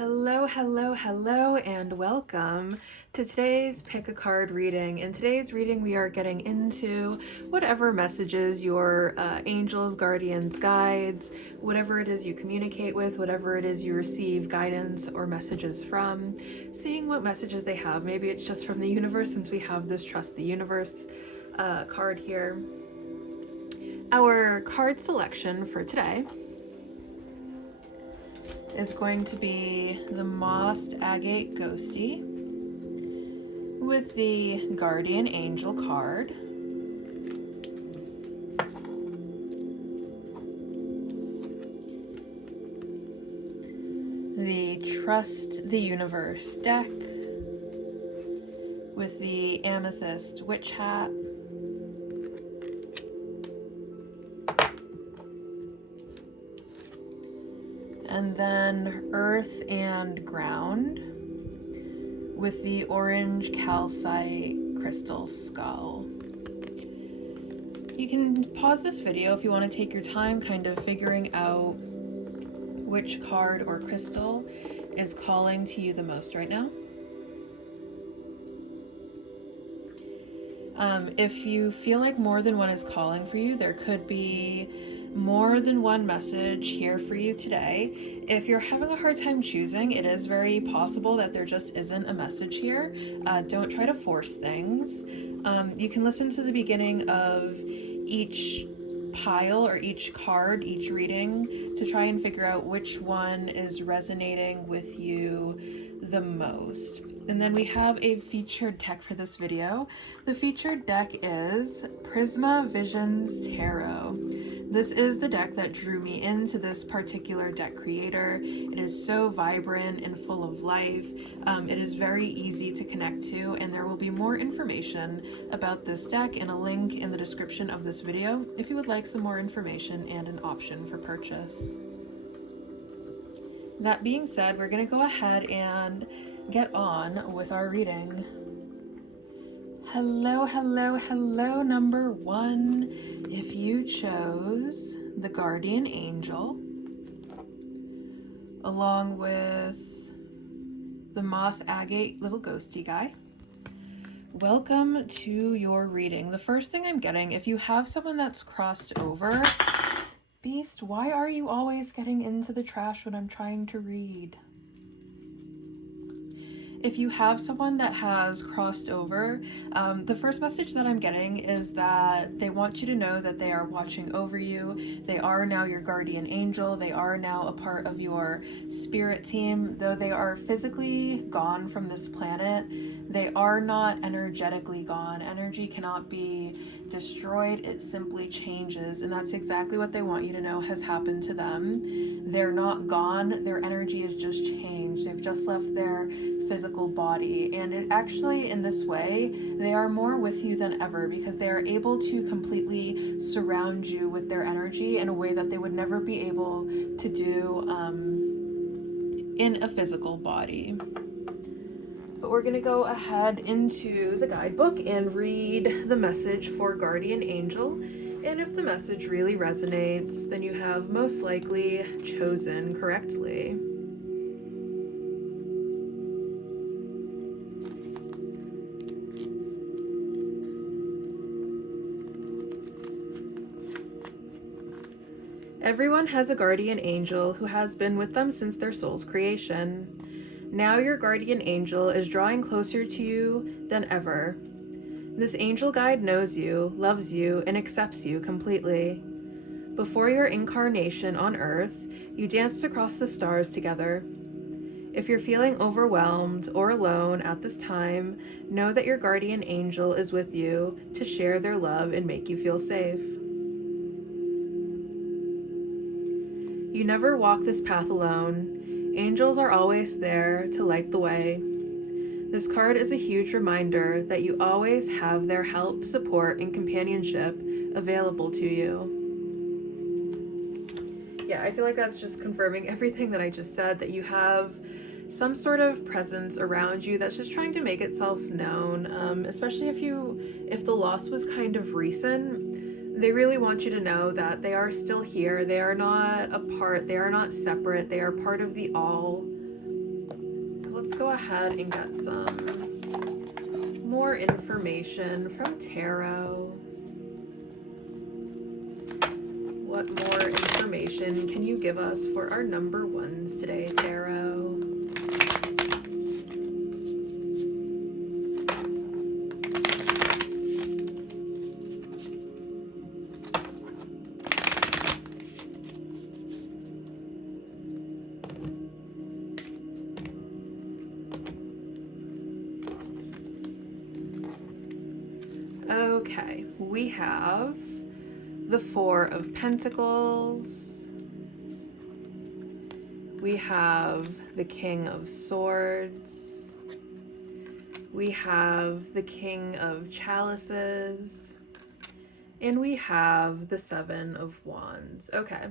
Hello, hello, hello, and welcome to today's Pick a Card reading. In today's reading, we are getting into whatever messages your angels, guardians, guides, whatever it is you communicate with, whatever it is you receive guidance or messages from, seeing what messages they have. Maybe it's just from the universe, since we have this Trust the Universe card here. Our card selection for today is going to be the Mossed Agate Ghosty with the Guardian Angel card, the Trust the Universe deck with the Amethyst Witch Hat, and then Earth and Ground with the Orange Calcite Crystal Skull. You can pause this video if you want to take your time kind of figuring out which card or crystal is calling to you the most right now. If you feel like more than one is calling for you, there could be more than one message here for you today. If you're having a hard time choosing, it is very possible that there just isn't a message here. Don't try to force things. You can listen to the beginning of each pile or each card, each reading, to try and figure out which one is resonating with you the most. And then we have a featured deck for this video. The featured deck is Prisma Visions Tarot. This is the deck that drew me into this particular deck creator. It is so vibrant and full of life. It is very easy to connect to, and there will be more information about this deck and a link in the description of this video if you would like some more information and an option for purchase. That being said, we're going to go ahead and get on with our reading. Hello, hello, hello, number one. If you chose the Guardian Angel, along with the Moss Agate little ghosty guy, welcome to your reading. The first thing I'm getting, if you have someone that's crossed over, Beast, why are you always getting into the trash when I'm trying to read? If you have someone that has crossed over, the first message that I'm getting is that they want you to know that they are watching over you. They are now your guardian angel. They are now a part of your spirit team. Though they are physically gone from this planet, they are not energetically gone. Energy cannot be destroyed. It simply changes. And that's exactly what they want you to know has happened to them. They're not gone. Their energy has just changed. They've just left their physical body, and it actually, in this way, they are more with you than ever because they are able to completely surround you with their energy in a way that they would never be able to do in a physical body. But we're going to go ahead into the guidebook and read the message for Guardian Angel. And if the message really resonates, then you have most likely chosen correctly. Everyone has a guardian angel who has been with them since their soul's creation. Now your guardian angel is drawing closer to you than ever. This angel guide knows you, loves you, and accepts you completely. Before your incarnation on Earth, you danced across the stars together. If you're feeling overwhelmed or alone at this time, know that your guardian angel is with you to share their love and make you feel safe. You never walk this path alone. Angels are always there to light the way. This card is a huge reminder that you always have their help, support, and companionship available to you. Yeah, I feel like that's just confirming everything that I just said, that you have some sort of presence around you that's just trying to make itself known, especially if the loss was kind of recent. They really want you to know that they are still here. They are not apart. They are not separate. They are part of the all. let's go ahead and get some more information from Tarot. What more information can you give us for our number ones today, Tarot? Okay, we have the Four of Pentacles. We have the King of Swords. We have the King of Chalices. And we have the Seven of Wands. Okay.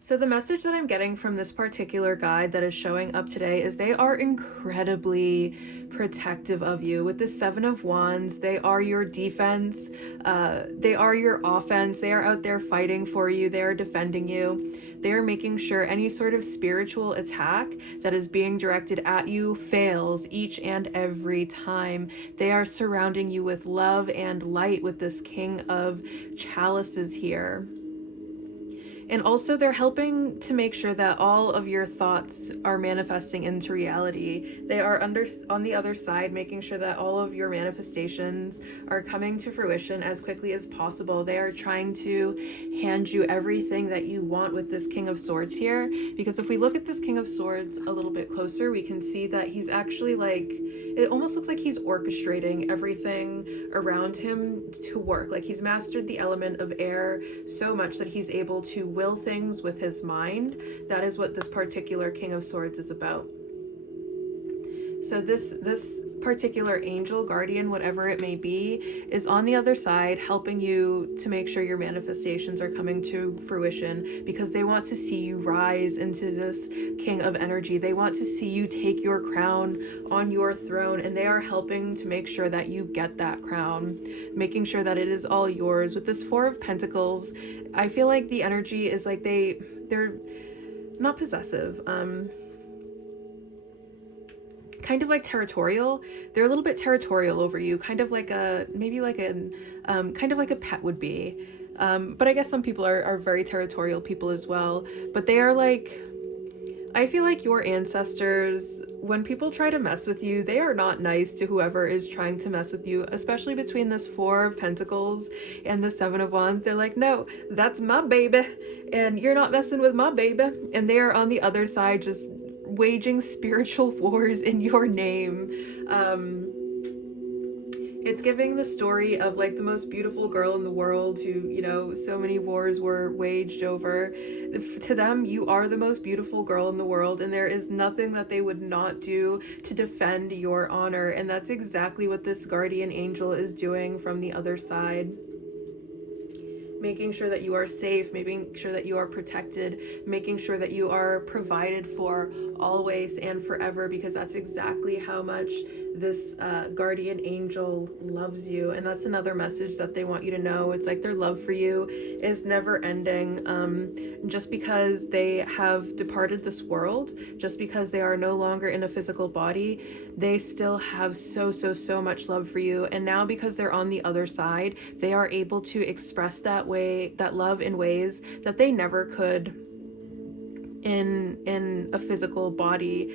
So the message that I'm getting from this particular guide that is showing up today is they are incredibly protective of you. With the Seven of Wands, they are your defense, they are your offense, they are out there fighting for you, they are defending you, they are making sure any sort of spiritual attack that is being directed at you fails each and every time. They are surrounding you with love and light with this King of Chalices here. And also they're helping to make sure that all of your thoughts are manifesting into reality. They are on the other side, making sure that all of your manifestations are coming to fruition as quickly as possible. They are trying to hand you everything that you want with this King of Swords here. Because if we look at this King of Swords a little bit closer, we can see that he's actually like, it almost looks like he's orchestrating everything around him to work. Like he's mastered the element of air so much that he's able to will things with his mind. That is what this particular King of Swords is about. So this particular angel, guardian, whatever it may be, is on the other side helping you to make sure your manifestations are coming to fruition, because they want to see you rise into this King of Energy. They want to see you take your crown on your throne, and they are helping to make sure that you get that crown, making sure that it is all yours. With this Four of Pentacles, I feel like the energy is like they're not possessive, kind of like territorial. They're a little bit territorial over you, kind of like maybe like kind of like a pet would be. But I guess some people are very territorial people as well. But they are like, I feel like your ancestors, when people try to mess with you, they are not nice to whoever is trying to mess with you, especially between this Four of Pentacles and the Seven of Wands. They're like, no, that's my baby, and you're not messing with my baby. And they are on the other side just waging spiritual wars in your name. It's giving the story of like the most beautiful girl in the world who, you know, so many wars were waged over. To them, you are the most beautiful girl in the world, and there is nothing that they would not do to defend your honor. And that's exactly what this guardian angel is doing from the other side. Making sure that you are safe, making sure that you are protected, making sure that you are provided for always and forever, because that's exactly how much this guardian angel loves you. And that's another message that they want you to know. It's like their love for you is never ending. Just because they have departed this world, just because they are no longer in a physical body, they still have so much love for you. And now because they're on the other side, they are able to express that love in ways that they never could in a physical body.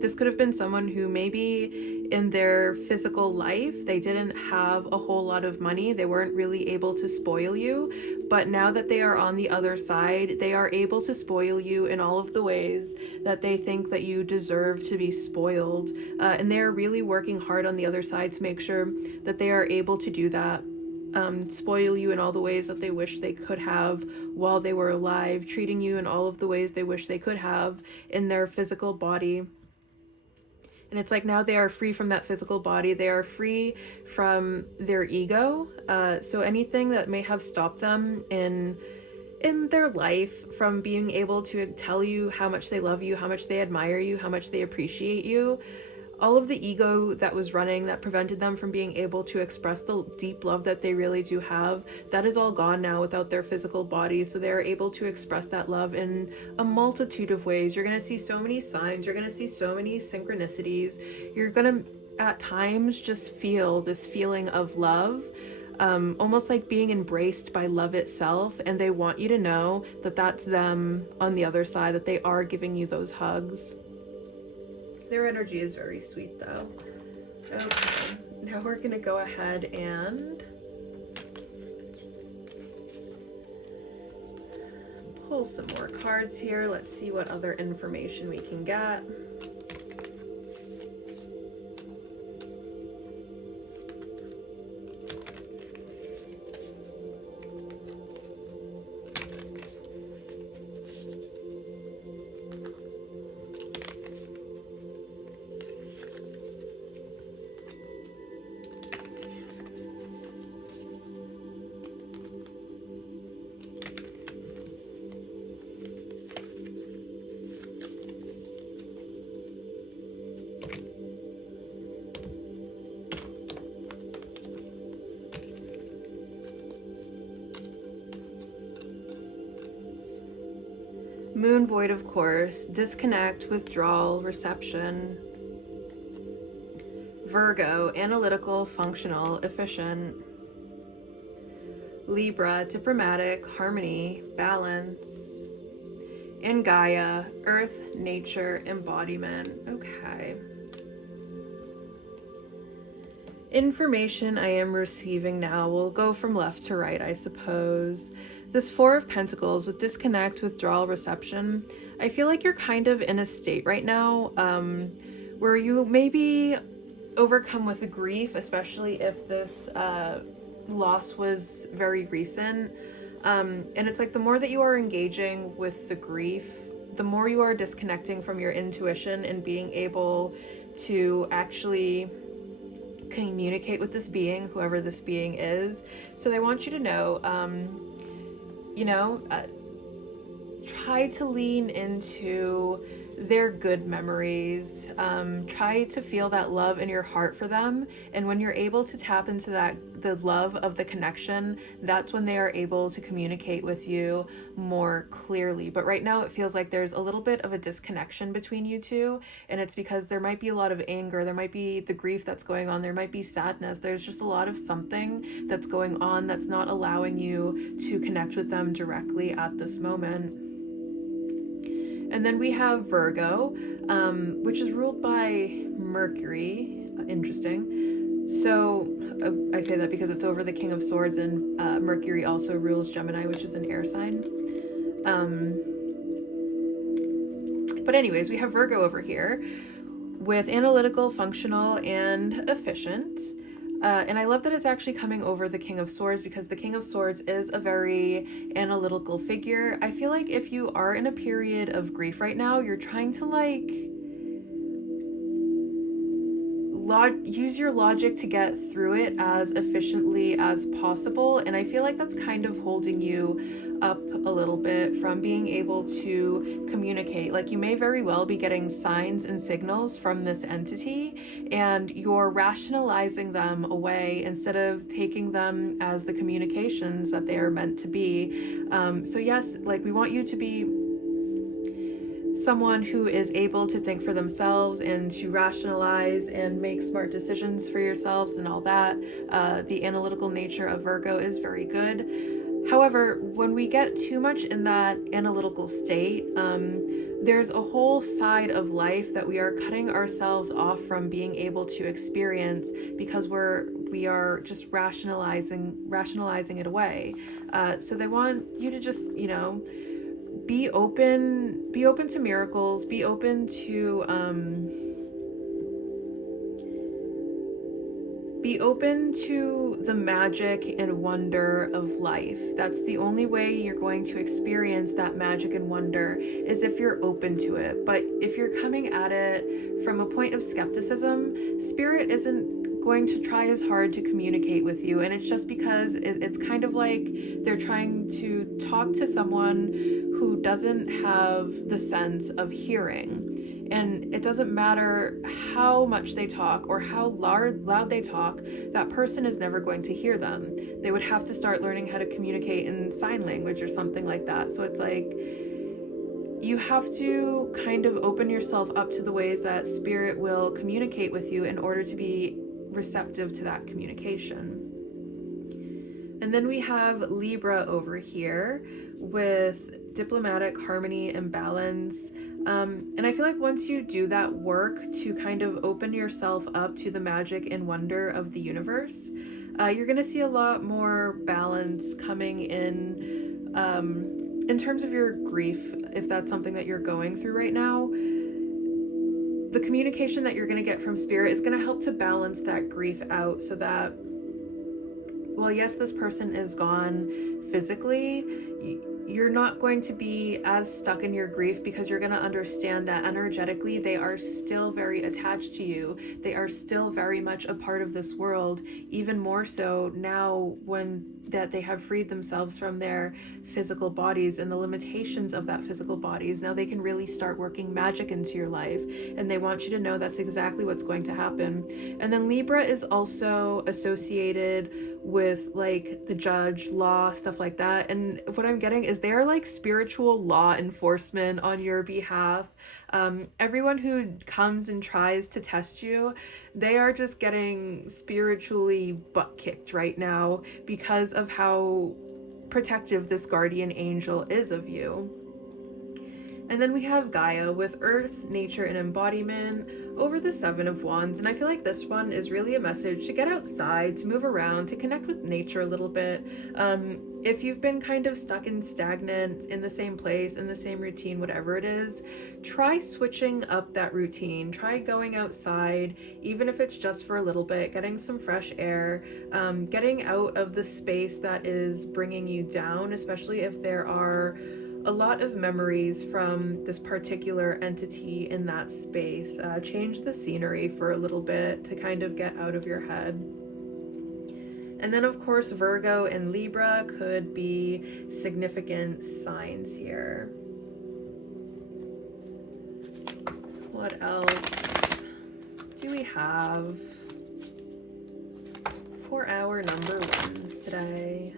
This could have been someone who maybe in their physical life they didn't have a whole lot of money, they weren't really able to spoil you, but now that they are on the other side, they are able to spoil you in all of the ways that they think that you deserve to be spoiled, and they are really working hard on the other side to make sure that they are able to do that. Spoil you in all the ways that they wish they could have while they were alive, treating you in all of the ways they wish they could have in their physical body. And it's like now they are free from that physical body. They are free from their ego. So anything that may have stopped them in their life from being able to tell you how much they love you, how much they admire you, how much they appreciate you, all of the ego that was running that prevented them from being able to express the deep love that they really do have, that is all gone now without their physical body. So they're able to express that love in a multitude of ways. You're going to see so many signs, you're going to see so many synchronicities. You're going to at times just feel this feeling of love, almost like being embraced by love itself, and they want you to know that that's them on the other side, that they are giving you those hugs. Their energy is very sweet though. Okay, now we're gonna go ahead and pull some more cards here. Let's see what other information we can get. Moon void, of course. Disconnect, withdrawal, reception. Virgo, analytical, functional, efficient. Libra, diplomatic, harmony, balance. And Gaia, earth, nature, embodiment. Okay. Information I am receiving now will go from left to right, I suppose. This Four of Pentacles with disconnect, withdrawal, reception. I feel like you're kind of in a state right now where you may be overcome with a grief, especially if this loss was very recent. And it's like the more that you are engaging with the grief, the more you are disconnecting from your intuition and being able to actually communicate with this being, whoever this being is. So they want you to know, try to lean into their good memories. Try to feel that love in your heart for them. And when you're able to tap into the love of the connection, that's when they are able to communicate with you more clearly. But right now it feels like there's a little bit of a disconnection between you two. And it's because there might be a lot of anger. There might be the grief that's going on. There might be sadness. There's just a lot of something that's going on that's not allowing you to connect with them directly at this moment. And then we have Virgo, which is ruled by Mercury. Interesting. So I say that because it's over the King of Swords, and Mercury also rules Gemini, which is an air sign. But anyways, we have Virgo over here with analytical, functional, and efficient. And I love that it's actually coming over the King of Swords, because the King of Swords is a very analytical figure. I feel like if you are in a period of grief right now, you're trying to use your logic to get through it as efficiently as possible. And I feel like that's kind of holding you up a little bit from being able to communicate. Like, you may very well be getting signs and signals from this entity, and you're rationalizing them away instead of taking them as the communications that they are meant to be. So yes, like, we want you to be someone who is able to think for themselves and to rationalize and make smart decisions for yourselves and all that. The analytical nature of Virgo is very good. However, when we get too much in that analytical state, there's a whole side of life that we are cutting ourselves off from being able to experience because we are just rationalizing it away. So they want you to just, be open to miracles, be open to the magic and wonder of life. That's the only way you're going to experience that magic and wonder, is if you're open to it. But if you're coming at it from a point of skepticism, Spirit isn't going to try as hard to communicate with you. And it's just because it's kind of like they're trying to talk to someone who doesn't have the sense of hearing. And it doesn't matter how much they talk or how loud they talk, that person is never going to hear them. They would have to start learning how to communicate in sign language or something like that. So it's like, you have to kind of open yourself up to the ways that spirit will communicate with you in order to be receptive to that communication. And then we have Libra over here with diplomatic harmony and balance. And I feel like once you do that work to kind of open yourself up to the magic and wonder of the universe, you're going to see a lot more balance coming in terms of your grief, if that's something that you're going through right now. The communication that you're going to get from spirit is going to help to balance that grief out so that, well, yes, this person is gone physically, you're not going to be as stuck in your grief because you're going to understand that energetically they are still very attached to you. They are still very much a part of this world, even more so now when that they have freed themselves from their physical bodies and the limitations of that physical bodies. Now they can really start working magic into your life, and they want you to know that's exactly what's going to happen. And then Libra is also associated with like the judge, law, stuff like that. And what I'm getting is they're like spiritual law enforcement on your behalf. Everyone who comes and tries to test you, they are just getting spiritually butt kicked right now because of how protective this guardian angel is of you. And then we have Gaia with Earth, Nature, and Embodiment over the Seven of Wands. And I feel like this one is really a message to get outside, to move around, to connect with nature a little bit. If you've been kind of stuck and stagnant in the same place, in the same routine, whatever it is, try switching up that routine. Try going outside, even if it's just for a little bit, getting some fresh air, getting out of the space that is bringing you down, especially if there are a lot of memories from this particular entity in that space. Change the scenery for a little bit to kind of get out of your head. And then of course Virgo and Libra could be significant signs here. What else do we have for our number ones today?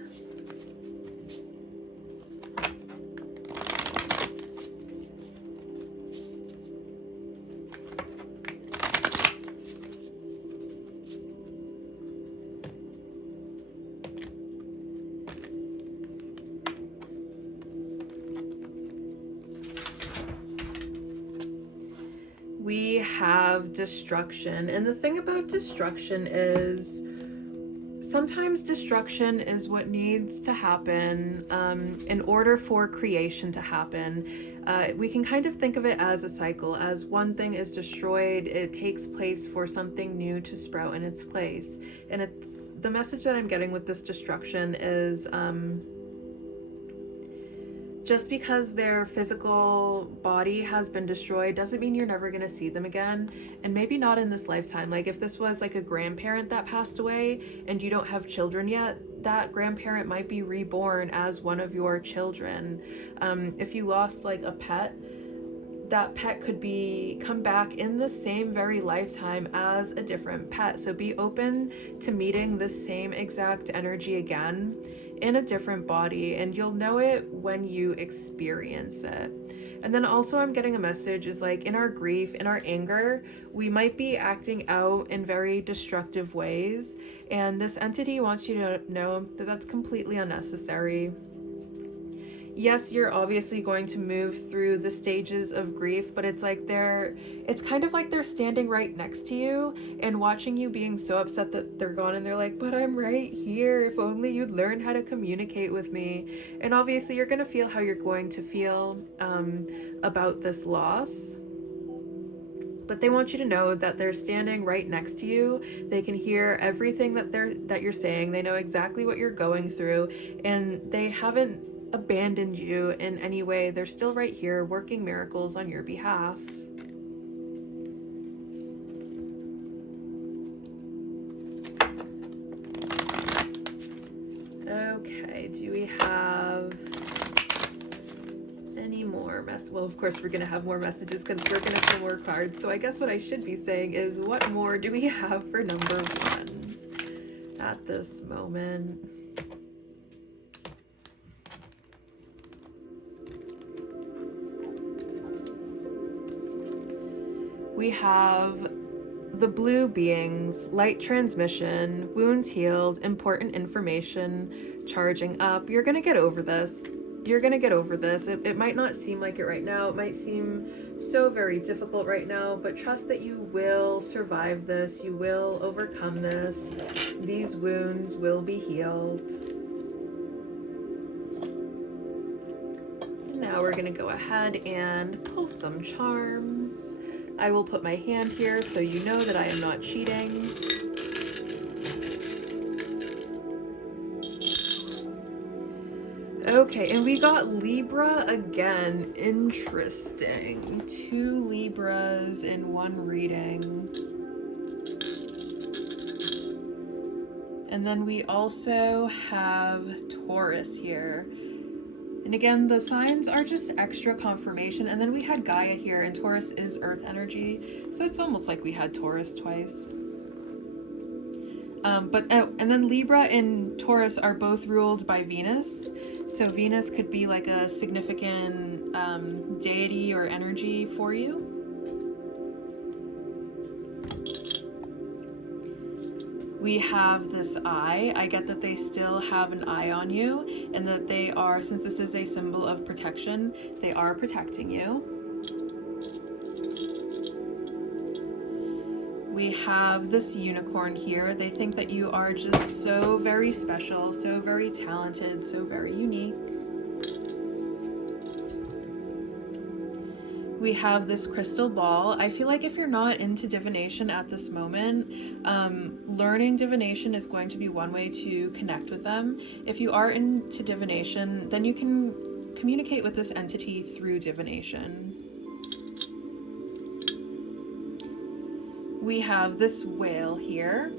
We have destruction. And the thing about destruction is sometimes destruction is what needs to happen in order for creation to happen. We can kind of think of it as a cycle. As one thing is destroyed, it takes place for something new to sprout in its place. And it's the message that I'm getting with this destruction is just because their physical body has been destroyed doesn't mean you're never going to see them again, and maybe not in this lifetime. Like if this was like a grandparent that passed away and you don't have children yet, that grandparent might be reborn as one of your children. If you lost like a pet, that pet could come back in the same very lifetime as a different pet. So be open to meeting the same exact energy again in a different body, and you'll know it when you experience it. And then also I'm getting a message is like in our grief, in our anger, we might be acting out in very destructive ways, and this entity wants you to know that that's completely unnecessary. Yes, you're obviously going to move through the stages of grief, but it's kind of like they're standing right next to you and watching you being so upset that they're gone, and they're like, but I'm right here. If only you'd learn how to communicate with me. And obviously you're going to feel how you're going to feel about this loss. But they want you to know that they're standing right next to you. They can hear everything that you're saying. They know exactly what you're going through, and they haven't abandoned you in any way. They're still right here working miracles on your behalf. Okay, do we have any more messages? yes, well, of course we're going to have more messages because we're going to pull more cards. So I guess what I should be saying is, what more do we have for number 1 at this moment? We have the blue beings, light transmission, wounds healed, important information, charging up. You're going to get over this. You're going to get over this. It might not seem like it right now. It might seem so very difficult right now, but trust that you will survive this. You will overcome this. These wounds will be healed. Now we're going to go ahead and pull some charms. I will put my hand here so you know that I am not cheating. Okay, and we got Libra again. Interesting. 2 Libras in one reading. And then we also have Taurus here. And again, the signs are just extra confirmation. And then we had Gaia here, and Taurus is earth energy. So it's almost like we had Taurus twice. And then Libra and Taurus are both ruled by Venus. So Venus could be like a significant deity or energy for you. We have this eye. I get that they still have an eye on you, and that they are, since this is a symbol of protection, they are protecting you. We have this unicorn here. They think that you are just so very special, so very talented, so very unique. We have this crystal ball. I feel like if you're not into divination at this moment, learning divination is going to be one way to connect with them. If you are into divination, then you can communicate with this entity through divination. We have this whale here.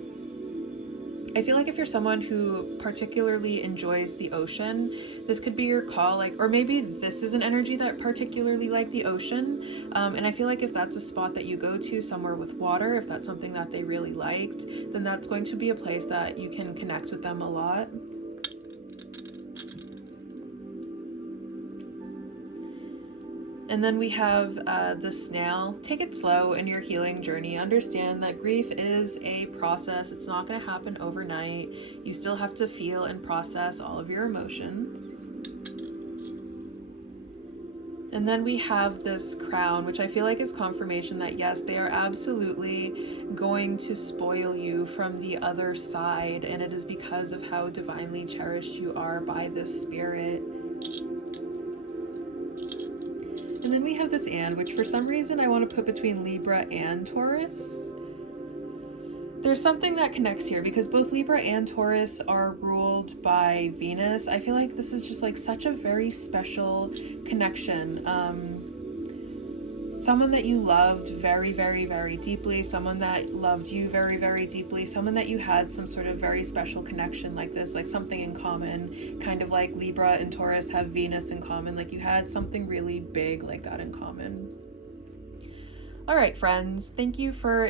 I feel like if you're someone who particularly enjoys the ocean, this could be your call, or maybe this is an energy that particularly like the ocean. And I feel like if that's a spot that you go to somewhere with water, if that's something that they really liked, then that's going to be a place that you can connect with them a lot. And then we have the snail. Take it slow in your healing journey. Understand that grief is a process. It's not going to happen overnight. You still have to feel and process all of your emotions. And then we have this crown, which I feel like is confirmation that yes, they are absolutely going to spoil you from the other side. And it is because of how divinely cherished you are by this spirit. And then we have this and, which for some reason I want to put between Libra and Taurus. There's something that connects here because both Libra and Taurus are ruled by Venus. I feel like this is just like such a very special connection. Someone that you loved very, very, very deeply, someone that loved you very, very deeply, someone that you had some sort of very special connection like this, like something in common, kind of like Libra and Taurus have Venus in common, like you had something really big like that in common. All right, friends, thank you for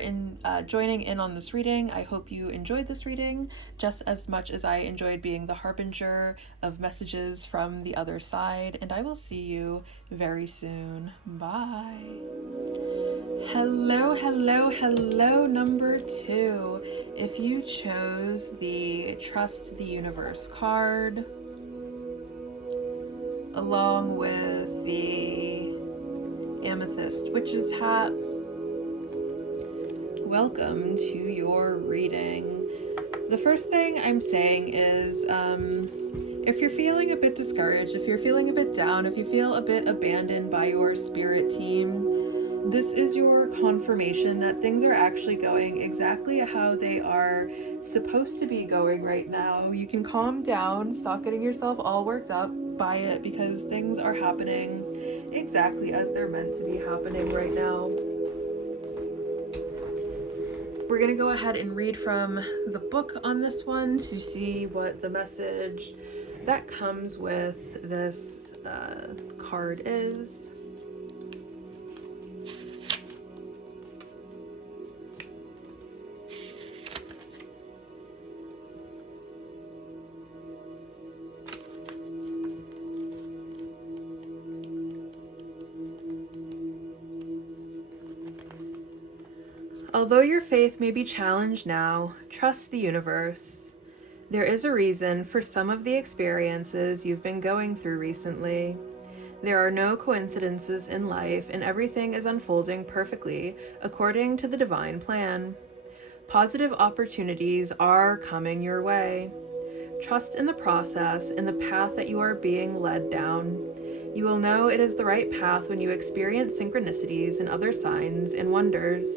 joining in on this reading. I hope you enjoyed this reading just as much as I enjoyed being the harbinger of messages from the other side, and I will see you very soon. Bye. Hello, hello, hello, number 2. If you chose the Trust the Universe card, along with the Amethyst Witch's Hat, welcome to your reading. The first thing I'm saying is, if you're feeling a bit discouraged, if you're feeling a bit down, if you feel a bit abandoned by your spirit team, this is your confirmation that things are actually going exactly how they are supposed to be going right now. You can calm down, stop getting yourself all worked up by it, because things are happening exactly as they're meant to be happening right now. We're going to go ahead and read from the book on this one to see what the message that comes with this card is. Although your faith may be challenged now, trust the universe. There is a reason for some of the experiences you've been going through recently. There are no coincidences in life, and everything is unfolding perfectly according to the divine plan. Positive opportunities are coming your way. Trust in the process and the path that you are being led down. You will know it is the right path when you experience synchronicities and other signs and wonders.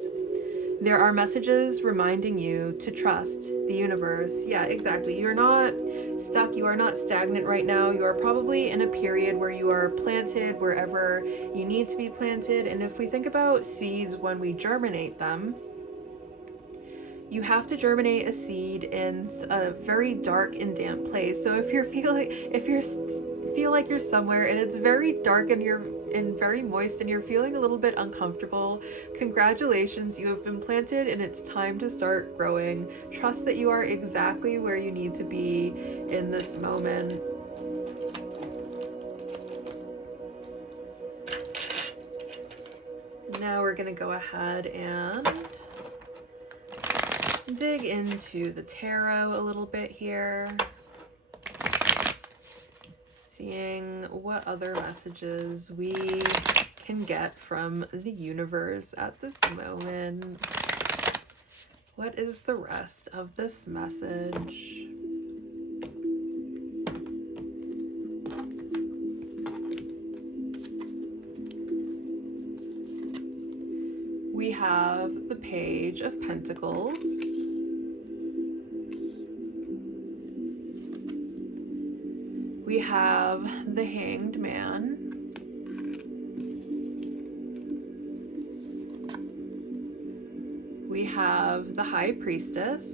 There are messages reminding you to trust the universe. Yeah, exactly. You're not stuck. You are not stagnant right now. You are probably in a period where you are planted wherever you need to be planted. And if we think about seeds when we germinate them, you have to germinate a seed in a very dark and damp place. So if feel like you're somewhere and it's very dark and very moist and you're feeling a little bit uncomfortable, congratulations, you have been planted and it's time to start growing. Trust that you are exactly where you need to be in this moment. Now we're gonna go ahead and dig into the tarot a little bit here, seeing what other messages we can get from the universe at this moment. What is the rest of this message? We have the Page of Pentacles. We have the Hanged Man. We have the High Priestess.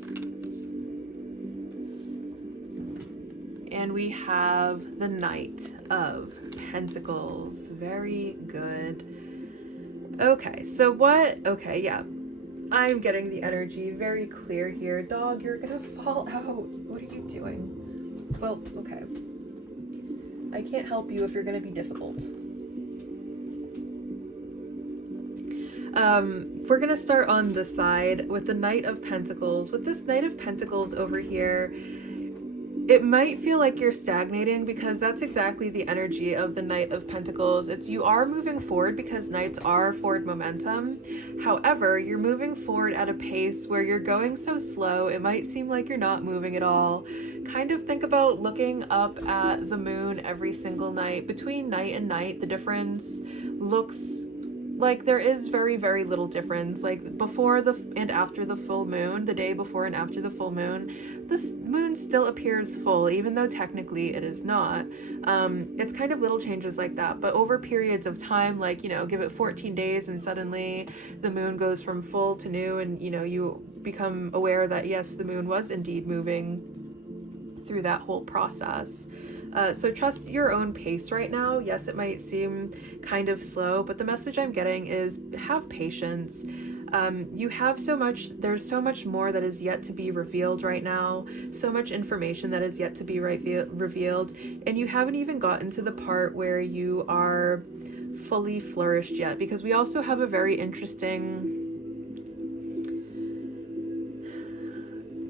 And we have the Knight of Pentacles. Very good. Okay, so okay, yeah. I'm getting the energy very clear here. Dog, you're gonna fall out. What are you doing? Well, okay. I can't help you if you're going to be difficult. We're going to start on this side with the Knight of Pentacles. With this Knight of Pentacles over here, it might feel like you're stagnating because that's exactly the energy of the Knight of Pentacles. You are moving forward because Knights are forward momentum. However, you're moving forward at a pace where you're going so slow, it might seem like you're not moving at all. Kind of think about looking up at the moon every single night. Between night and night, the difference looks like there is very, very little difference. Like before and after the full moon, the day before and after the full moon, this moon still appears full, even though technically it is not. It's kind of little changes like that, but over periods of time, like, give it 14 days and suddenly the moon goes from full to new, and, you become aware that, yes, the moon was indeed moving through that whole process. So trust your own pace right now. Yes, it might seem kind of slow, but the message I'm getting is have patience. You have there's so much more that is yet to be revealed right now, so much information that is yet to be revealed, and you haven't even gotten to the part where you are fully flourished yet, because we also have a very interesting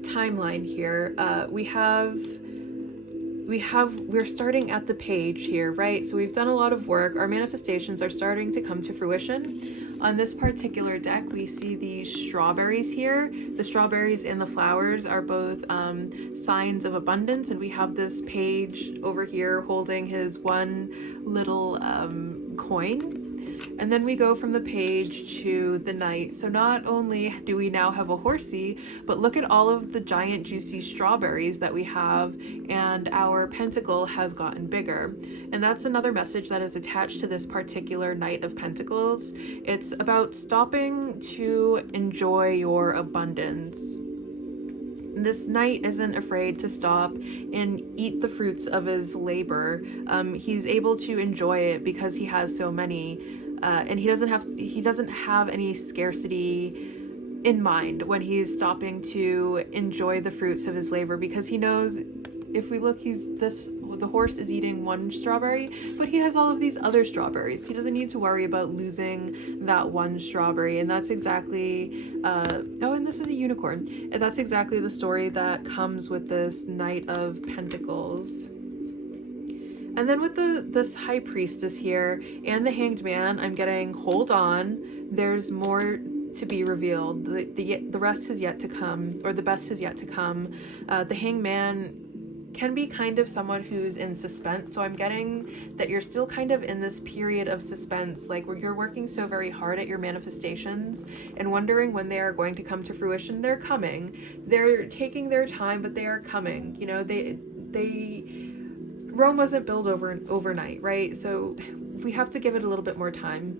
timeline here. We're starting at the Page here, right? So we've done a lot of work. Our manifestations are starting to come to fruition. On this particular deck, we see these strawberries here. The strawberries and the flowers are both signs of abundance, and we have this Page over here holding his one little coin. And then we go from the Page to the Knight. So not only do we now have a horsey, but look at all of the giant juicy strawberries that we have, and our pentacle has gotten bigger. And that's another message that is attached to this particular Knight of Pentacles. It's about stopping to enjoy your abundance. This knight isn't afraid to stop and eat the fruits of his labor. He's able to enjoy it because he has so many. And he doesn't have any scarcity in mind when he's stopping to enjoy the fruits of his labor, because he knows, if we look, the horse is eating one strawberry, but he has all of these other strawberries. He doesn't need to worry about losing that one strawberry. And that's exactly, and this is a unicorn. And that's exactly the story that comes with this Knight of Pentacles. And then with this High Priestess here and the Hanged Man, I'm getting hold on. There's more to be revealed. The rest has yet to come, or the best has yet to come. The Hanged Man can be kind of someone who's in suspense. So I'm getting that you're still kind of in this period of suspense, like where you're working so very hard at your manifestations and wondering when they are going to come to fruition. They're coming. They're taking their time, but they are coming. You know, Rome wasn't built overnight, right? So we have to give it a little bit more time.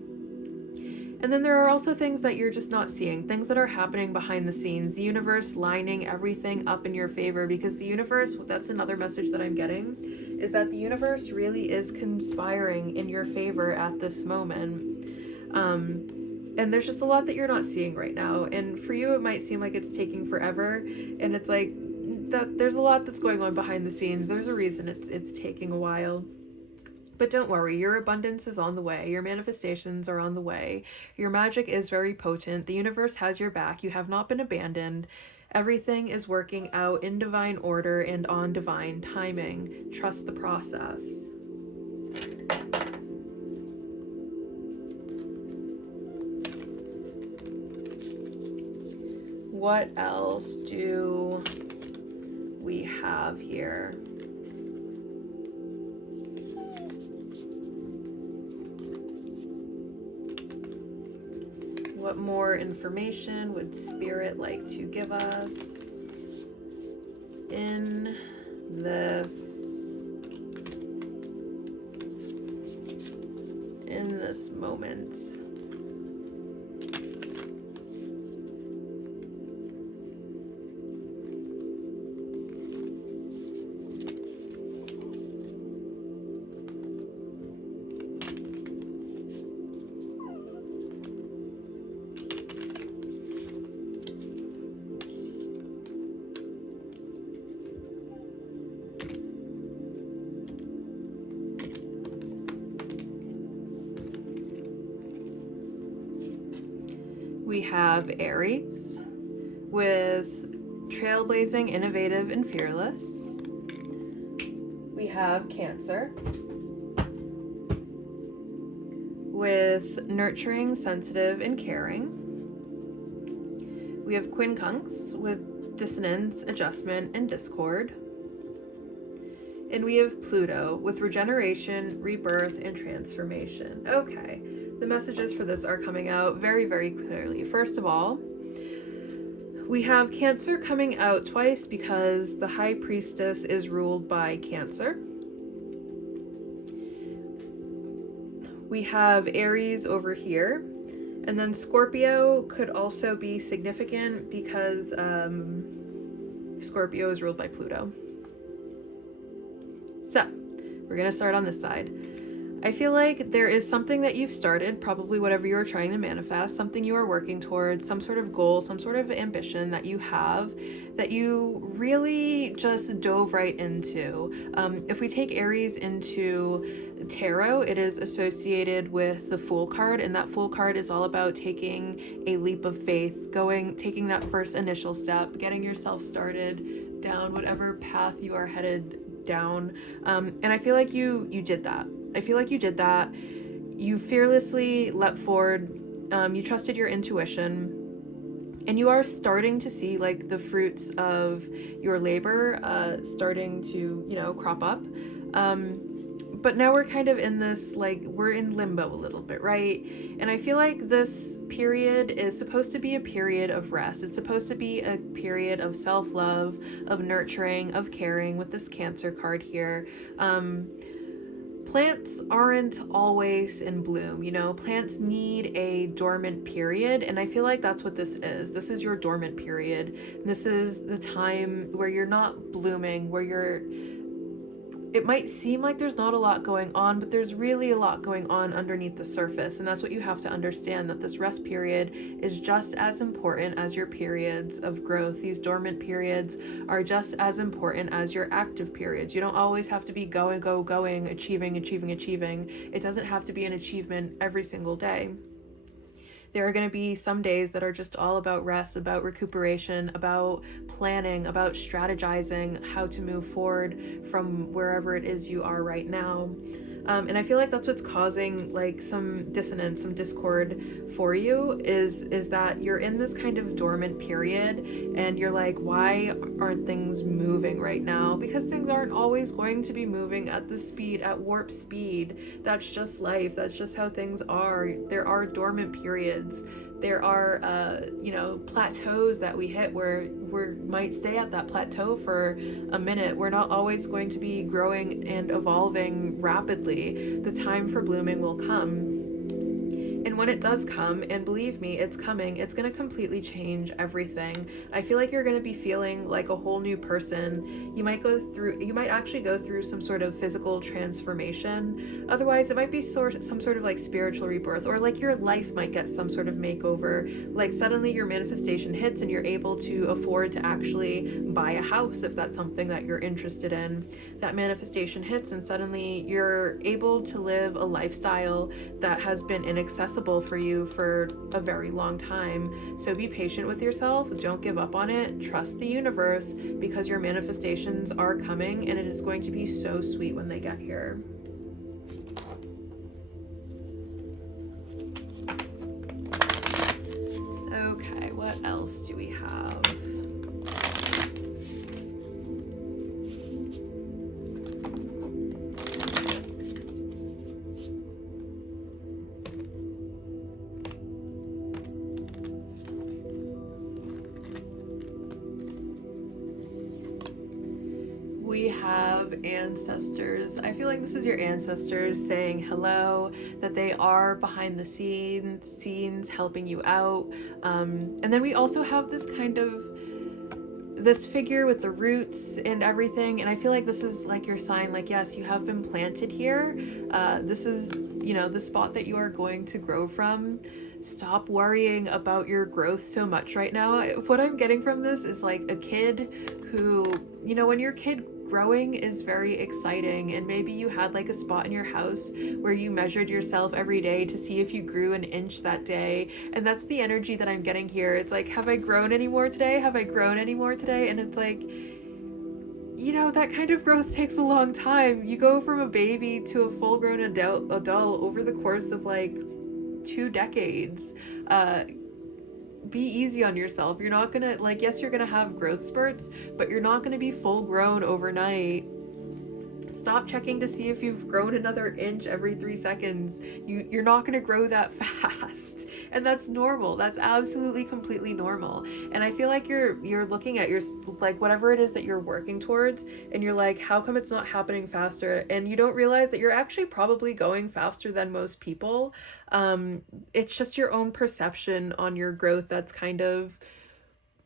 And then there are also things that you're just not seeing, things that are happening behind the scenes, the universe lining everything up in your favor, because the universe, that's another message that I'm getting, is that the universe really is conspiring in your favor at this moment. And there's just a lot that you're not seeing right now. And for you, it might seem like it's taking forever, and it's like, that there's a lot that's going on behind the scenes. There's a reason it's taking a while. But don't worry, your abundance is on the way. Your manifestations are on the way. Your magic is very potent. The universe has your back. You have not been abandoned. Everything is working out in divine order and on divine timing. Trust the process. What else do we have here? What more information would Spirit like to give us in this moment? We have Aries with trailblazing, innovative, and fearless. We have Cancer with nurturing, sensitive, and caring. We have Quincunx with dissonance, adjustment, and discord. And we have Pluto with regeneration, rebirth, and transformation. Okay. The messages for this are coming out very, very clearly. First of all, we have Cancer coming out twice because the High Priestess is ruled by Cancer. We have Aries over here. And then Scorpio could also be significant because Scorpio is ruled by Pluto. So, we're going to start on this side. I feel like there is something that you've started, probably whatever you are trying to manifest, something you are working towards, some sort of goal, some sort of ambition that you have, that you really just dove right into. If we take Aries into tarot, it is associated with the Fool card, and that Fool card is all about taking a leap of faith, taking that first initial step, getting yourself started down whatever path you are headed down. And I feel like you did that. I feel like you did that. You fearlessly leapt forward. You trusted your intuition, and you are starting to see like the fruits of your labor starting to, crop up. But now we're kind of in this, like, we're in limbo a little bit, right? And I feel like this period is supposed to be a period of rest. It's supposed to be a period of self-love, of nurturing, of caring with this Cancer card here. Plants aren't always in bloom, plants need a dormant period, and I feel like that's what this is. This is your dormant period. This is the time where you're not blooming, where you're it might seem like there's not a lot going on, but there's really a lot going on underneath the surface. And that's what you have to understand, that this rest period is just as important as your periods of growth. These dormant periods are just as important as your active periods. You don't always have to be going, achieving. It doesn't have to be an achievement every single day. There are going to be some days that are just all about rest, about recuperation, about planning, about strategizing how to move forward from wherever it is you are right now. And I feel like that's what's causing like some dissonance, some discord for you, is that you're in this kind of dormant period and you're like, why aren't things moving right now? Because things aren't always going to be moving at the speed, at warp speed. That's just life. That's just how things are. There are dormant periods. There are, plateaus that we hit where we might stay at that plateau for a minute. We're not always going to be growing and evolving rapidly. The time for blooming will come. And when it does come, and believe me, it's coming, it's going to completely change everything. I feel like you're going to be feeling like a whole new person. You might actually go through some sort of physical transformation. Otherwise, it might be some sort of like spiritual rebirth, or like your life might get some sort of makeover. Like suddenly your manifestation hits and you're able to afford to actually buy a house if that's something that you're interested in. That manifestation hits and suddenly you're able to live a lifestyle that has been inaccessible for you for a very long time. So be patient with yourself. Don't give up on it. Trust the universe, because your manifestations are coming and it is going to be so sweet when they get here. Okay, what else do we have? We have ancestors. I feel like this is your ancestors saying hello, that they are behind the scenes helping you out. And then we also have this kind of this figure with the roots and everything, and I feel like this is like your sign, like, yes, you have been planted here. This is, the spot that you are going to grow from. Stop worrying about your growth so much right now. What I'm getting from this is like a kid who, when you're a kid, growing is very exciting, and maybe you had like a spot in your house where you measured yourself every day to see if you grew an inch that day, and that's the energy that I'm getting here. It's like, have I grown any more today? Have I grown any more today? And it's like, that kind of growth takes a long time. You go from a baby to a full-grown adult over the course of like 2 decades. Be easy on yourself. You're not gonna, yes, you're gonna have growth spurts, but you're not gonna be full grown overnight. Stop checking to see if you've grown another inch every 3 seconds. You're not gonna grow that fast, and that's normal. That's absolutely completely normal. And I feel like you're looking at your, whatever it is that you're working towards, and you're like, how come it's not happening faster? And you don't realize that you're actually probably going faster than most people. It's just your own perception on your growth that's kind of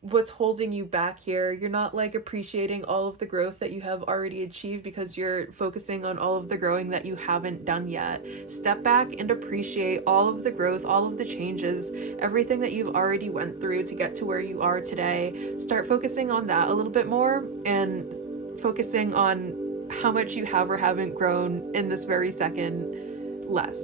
what's holding you back here. You're not appreciating all of the growth that you have already achieved because you're focusing on all of the growing that you haven't done yet. Step back and appreciate all of the growth, all of the changes, everything that you've already went through to get to where you are today. Start focusing on that a little bit more, and focusing on how much you have or haven't grown in this very second less.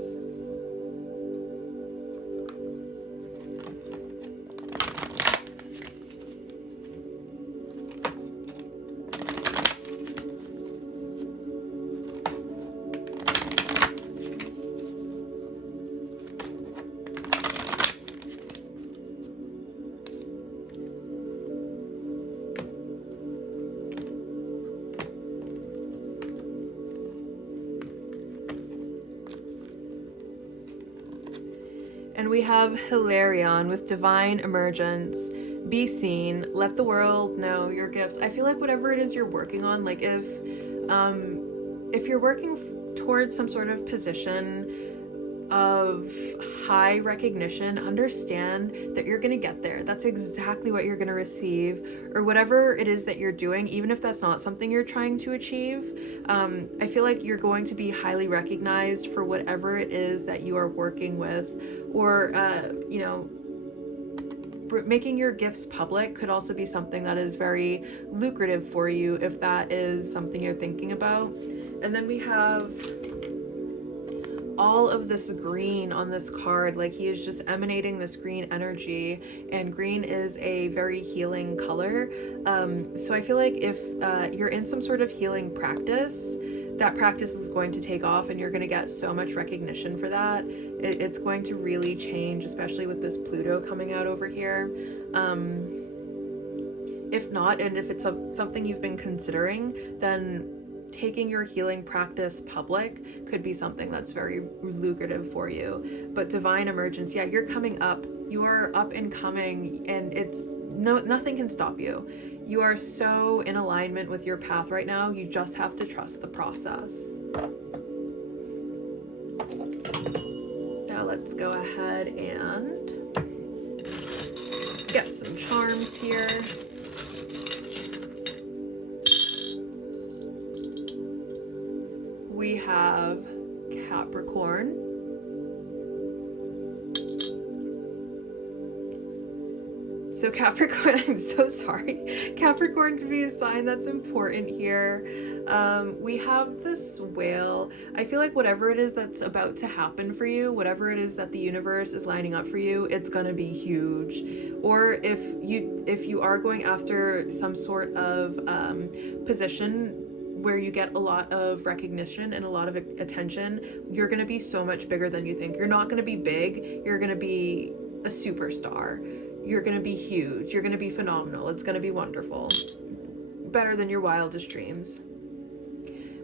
And we have Hilarion with Divine Emergence. Be seen. Let the world know your gifts. I feel like whatever it is you're working on, if you're working towards some sort of position, of high recognition, understand that you're going to get there. That's exactly what you're going to receive, or whatever it is that you're doing, even if that's not something you're trying to achieve. I feel like you're going to be highly recognized for whatever it is that you are working with, or, making your gifts public could also be something that is very lucrative for you if that is something you're thinking about. And then we have all of this green on this card. Like, he is just emanating this green energy, and green is a very healing color. So I feel like if you're in some sort of healing practice, that practice is going to take off, and you're going to get so much recognition for that. It's going to really change, especially with this Pluto coming out over here. If not, and if it's something you've been considering, then taking your healing practice public could be something that's very lucrative for you. But divine emergence, yeah, you're coming up, you're up and coming, and nothing can stop you. You are so in alignment with your path right now. You just have to trust the process. Now let's go ahead and get some charms here. We have Capricorn. So Capricorn, I'm so sorry. Capricorn could be a sign that's important here. We have this whale. I feel like whatever it is that's about to happen for you, whatever it is that the universe is lining up for you, it's gonna be huge. Or if you are going after some sort of position where you get a lot of recognition and a lot of attention, you're gonna be so much bigger than you think. You're not gonna be big, you're gonna be a superstar. You're gonna be huge, you're gonna be phenomenal, it's gonna be wonderful. Better than your wildest dreams.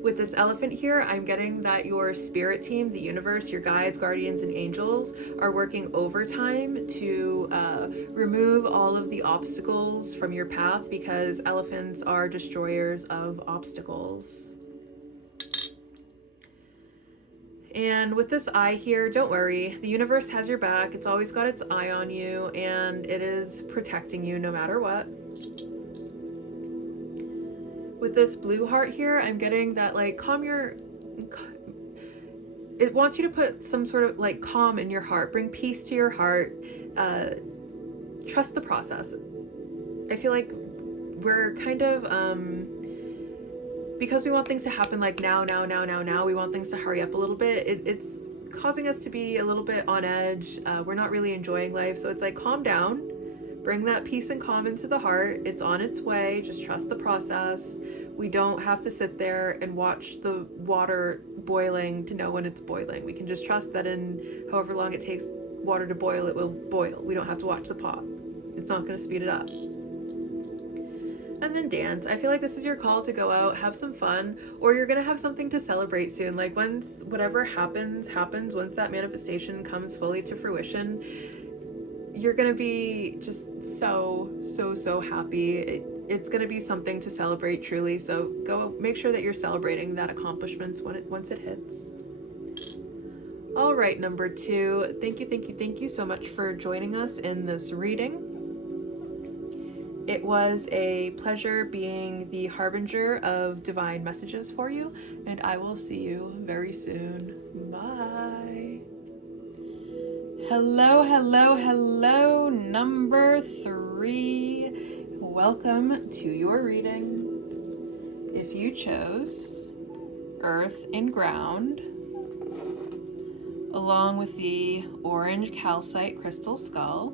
With this elephant here, I'm getting that your spirit team, the universe, your guides, guardians, and angels are working overtime to remove all of the obstacles from your path, because elephants are destroyers of obstacles. And with this eye here, don't worry, the universe has your back. It's always got its eye on you, and it is protecting you no matter what. With this blue heart here, I'm getting that, like, it wants you to put some sort of, like, calm in your heart, bring peace to your heart, trust the process. I feel like we're kind of, because we want things to happen like now, we want things to hurry up a little bit. It's causing us to be a little bit on edge. We're not really enjoying life. So it's like, calm down, bring that peace and calm into the heart. It's on its way. Just trust the process. We don't have to sit there and watch the water boiling to know when it's boiling. We can just trust that in however long it takes water to boil, it will boil. We don't have to watch the pot. It's not going to speed it up. And then dance. I feel like this is your call to go out, have some fun, or you're gonna have something to celebrate soon. Like, once whatever happens, once that manifestation comes fully to fruition, you're gonna be just so happy. It's gonna be something to celebrate, truly. So go make sure that you're celebrating that accomplishments once it hits. All right, number 2. Thank you so much for joining us in this reading. It was a pleasure being the harbinger of divine messages for you, and I will see you very soon. Bye. Hello, number 3. Welcome to your reading. If you chose Earth and Ground, along with the orange calcite crystal skull,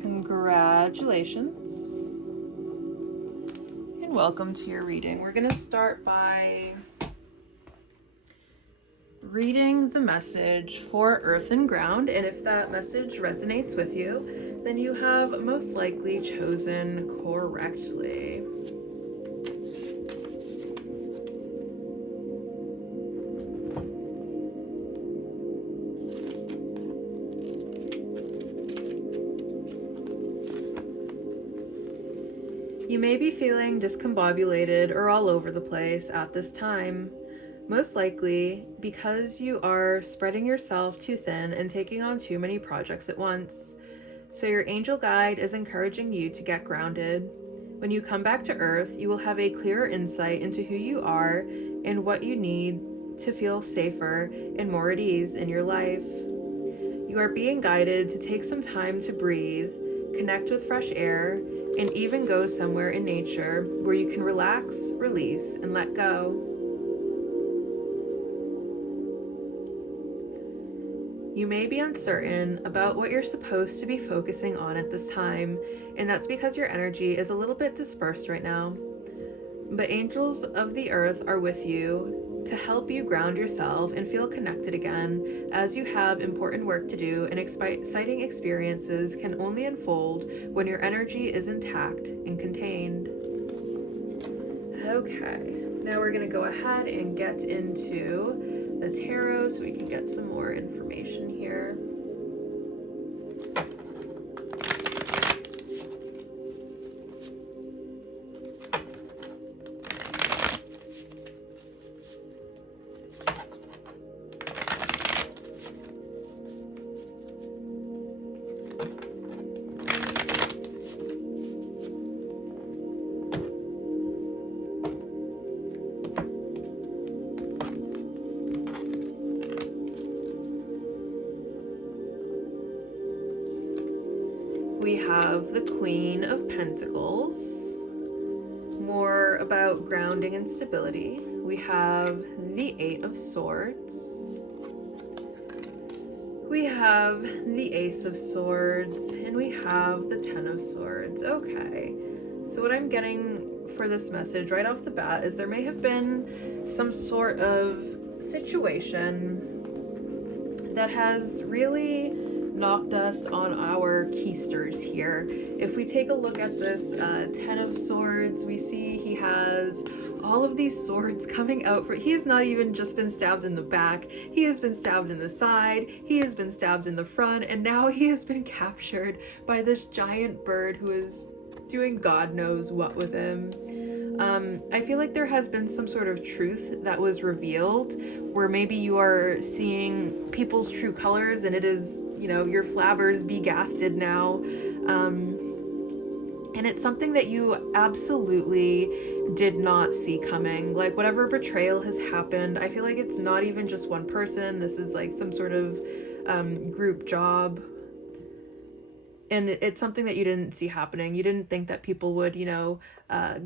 congratulations and welcome to your reading. We're going to start by reading the message for Earth and Ground, and if that message resonates with you, then you have most likely chosen correctly. You may be feeling discombobulated or all over the place at this time. Most likely because you are spreading yourself too thin and taking on too many projects at once. So your angel guide is encouraging you to get grounded. When you come back to Earth, you will have a clearer insight into who you are and what you need to feel safer and more at ease in your life. You are being guided to take some time to breathe, connect with fresh air, and even go somewhere in nature where you can relax, release, and let go. You may be uncertain about what you're supposed to be focusing on at this time, and that's because your energy is a little bit dispersed right now. But angels of the earth are with you to help you ground yourself and feel connected again, as you have important work to do, and exciting experiences can only unfold when your energy is intact and contained. Okay, now we're going to go ahead and get into the tarot so we can get some more information here. We have the Queen of Pentacles, more about grounding and stability. We have the Eight of Swords. We have the Ace of Swords, and we have the Ten of Swords. Okay, so what I'm getting for this message right off the bat is there may have been some sort of situation that has really knocked us on our keisters here. If we take a look at this Ten of Swords, we see he has all of these swords coming out for, he has not even just been stabbed in the back, he has been stabbed in the side, he has been stabbed in the front, and now he has been captured by this giant bird who is doing God knows what with him. I feel like there has been some sort of truth that was revealed where maybe you are seeing people's true colors, and it is, you know, your flabbers be gasted now. And it's something that you absolutely did not see coming. Like, whatever betrayal has happened, I feel like it's not even just one person. This is like some sort of group job. And it's something that you didn't see happening. You didn't think that people would, you know,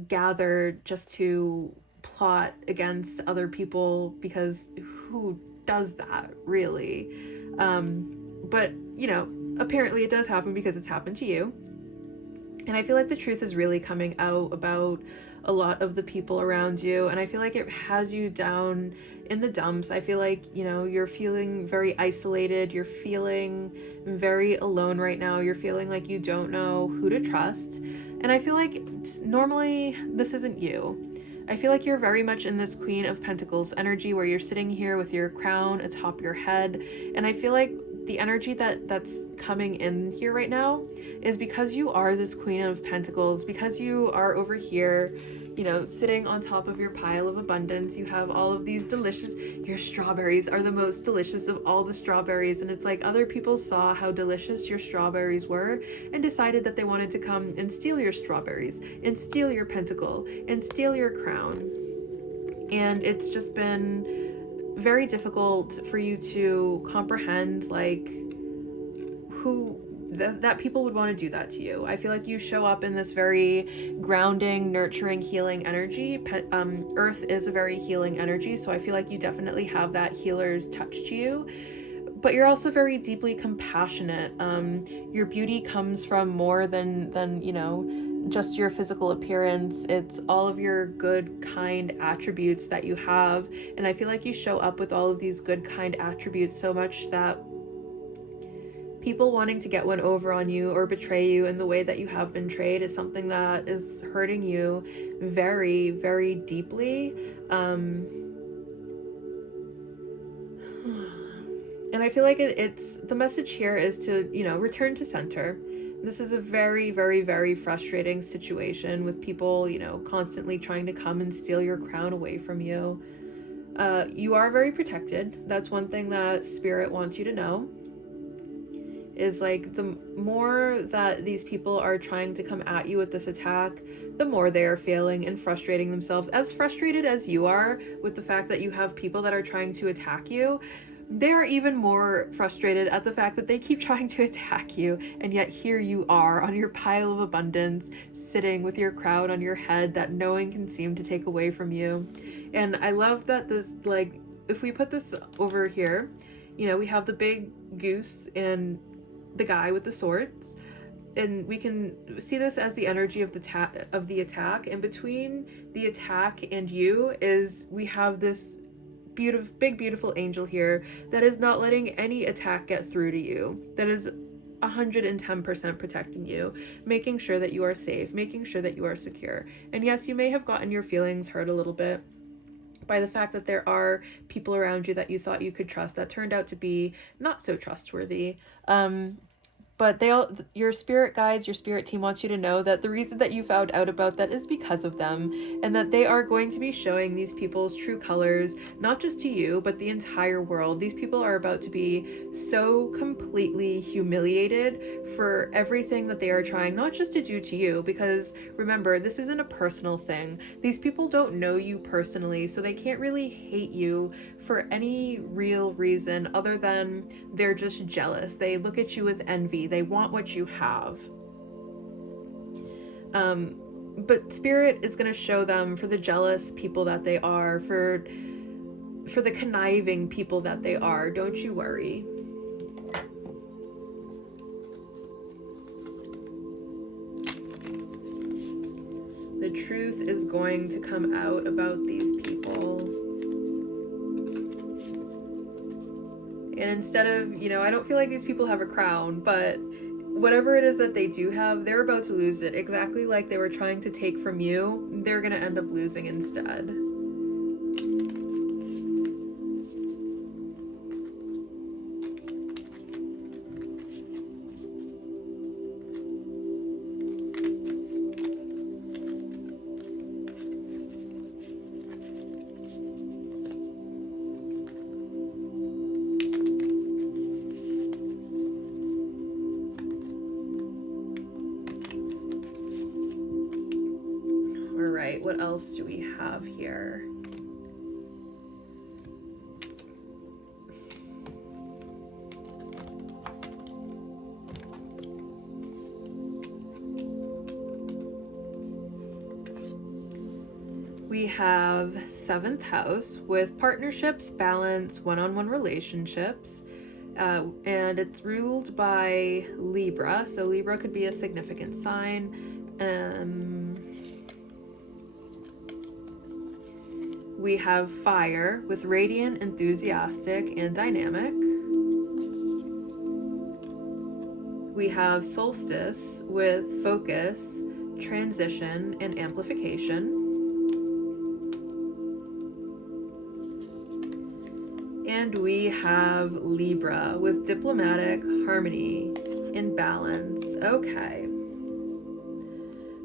gather just to plot against other people, because who does that, really? But, you know, apparently it does happen because it's happened to you. And I feel like the truth is really coming out about a lot of the people around you, and I feel like it has you down in the dumps. I feel like, you know, you're feeling very isolated, you're feeling very alone right now, you're feeling like you don't know who to trust, and I feel like normally this isn't you. I feel like you're very much in this Queen of Pentacles energy where you're sitting here with your crown atop your head, and I feel like the energy that's coming in here right now is because you are this Queen of Pentacles, because you are over here, you know, sitting on top of your pile of abundance. You have all of these delicious, your strawberries are the most delicious of all the strawberries, and it's like other people saw how delicious your strawberries were and decided that they wanted to come and steal your strawberries and steal your pentacle and steal your crown. And it's just been very difficult for you to comprehend, like, who that people would want to do that to you. I feel like you show up in this very grounding, nurturing, healing energy. Earth is a very healing energy, so I feel like you definitely have that healer's touch to you. But you're also very deeply compassionate. Your beauty comes from more than you know, just your physical appearance. It's all of your good, kind attributes that you have, and I feel like you show up with all of these good, kind attributes so much that people wanting to get one over on you or betray you in the way that you have been betrayed is something that is hurting you very, very deeply. And I feel like it's the message here is to, you know, return to center. This is a very, very, very frustrating situation with people, you know, constantly trying to come and steal your crown away from you. You are very protected. That's one thing that Spirit wants you to know. Is like the more that these people are trying to come at you with this attack, the more they are failing and frustrating themselves. As frustrated as you are with the fact that you have people that are trying to attack you, they are even more frustrated at the fact that they keep trying to attack you, and yet here you are on your pile of abundance, sitting with your crown on your head that no one can seem to take away from you. And I love that this, like, if we put this over here, you know, we have the big goose and the guy with the swords, and we can see this as the energy of the attack. And between the attack and you is we have this beautiful angel here that is not letting any attack get through to you, that is 110% protecting you, making sure that you are safe, making sure that you are secure. And yes, you may have gotten your feelings hurt a little bit by the fact that there are people around you that you thought you could trust that turned out to be not so trustworthy. But your spirit guides, your spirit team wants you to know that the reason that you found out about that is because of them, and that they are going to be showing these people's true colors, not just to you, but the entire world. These people are about to be so completely humiliated for everything that they are trying, not just to do to you, because remember, this isn't a personal thing. These people don't know you personally, so they can't really hate you for any real reason other than they're just jealous. They look at you with envy. They want what you have. But Spirit is going to show them for the jealous people that they are, for the conniving people that they are. Don't you worry. The truth is going to come out about these people. And instead of, you know, I don't feel like these people have a crown, but whatever it is that they do have, they're about to lose it. Exactly like they were trying to take from you, they're going to end up losing instead. What else do we have here? We have 7th house with partnerships, balance, one-on-one relationships, and it's ruled by Libra. So Libra could be a significant sign. We have fire with radiant, enthusiastic, and dynamic. We have solstice with focus, transition, and amplification. And we have Libra with diplomatic, harmony, and balance. Okay.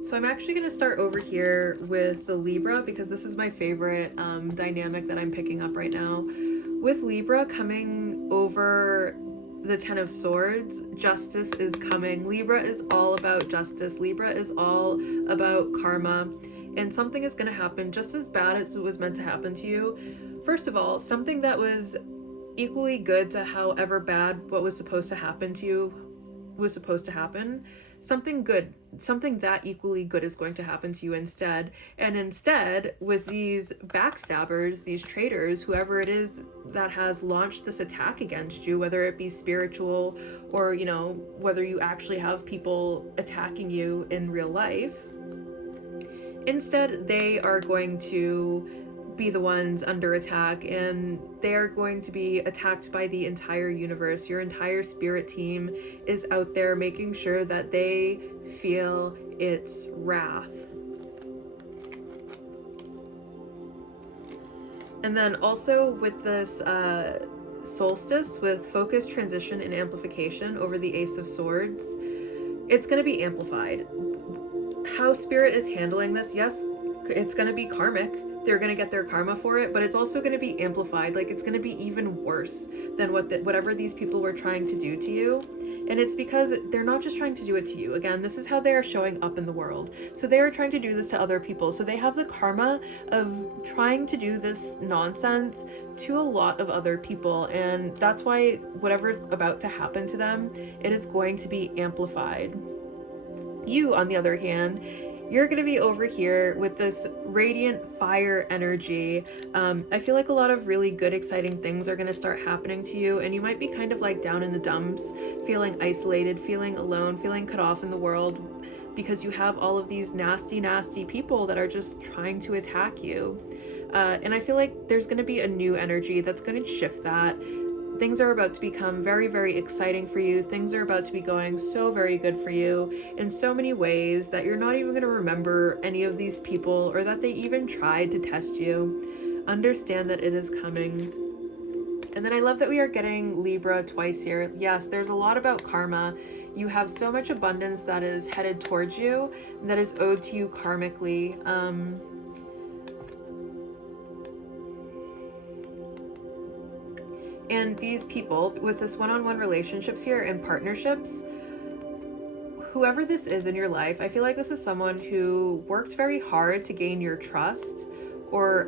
So I'm actually going to start over here with the Libra because this is my favorite dynamic that I'm picking up right now. With Libra coming over the 10 of Swords, justice is coming. Libra is all about justice. Libra is all about karma. And something is going to happen just as bad as it was meant to happen to you. First of all, something that was equally good to however bad what was supposed to happen to you was supposed to happen. Something good, something that equally good is going to happen to you instead. And instead, with these backstabbers, these traitors, whoever it is that has launched this attack against you, whether it be spiritual or, you know, whether you actually have people attacking you in real life, instead they are going to be the ones under attack, and they are going to be attacked by the entire universe. Your entire spirit team is out there making sure that they feel its wrath. And then also with this solstice with focus, transition, and amplification over the Ace of Swords, it's going to be amplified. How Spirit is handling this, yes, it's going to be karmic. they're going to get their karma for it, but it's also going to be amplified. Like, it's going to be even worse than whatever these people were trying to do to you. And it's because they're not just trying to do it to you. Again, this is how they are showing up in the world. So they are trying to do this to other people. So they have the karma of trying to do this nonsense to a lot of other people. And that's why whatever is about to happen to them, it is going to be amplified. You, on the other hand, you're going to be over here with this radiant fire energy. I feel like a lot of really good, exciting things are going to start happening to you, and you might be kind of like down in the dumps, feeling isolated, feeling alone, feeling cut off in the world, because you have all of these nasty, nasty people that are just trying to attack you. And I feel like there's going to be a new energy that's going to shift that. Things are about to become very, very exciting for you. Things are about to be going so very good for you in so many ways that you're not even going to remember any of these people or that they even tried to test you. Understand that it is coming. And then I love that we are getting Libra twice here. Yes, there's a lot about karma. You have so much abundance that is headed towards you that is owed to you karmically. And these people, with this one-on-one relationships here and partnerships, whoever this is in your life, I feel like this is someone who worked very hard to gain your trust, or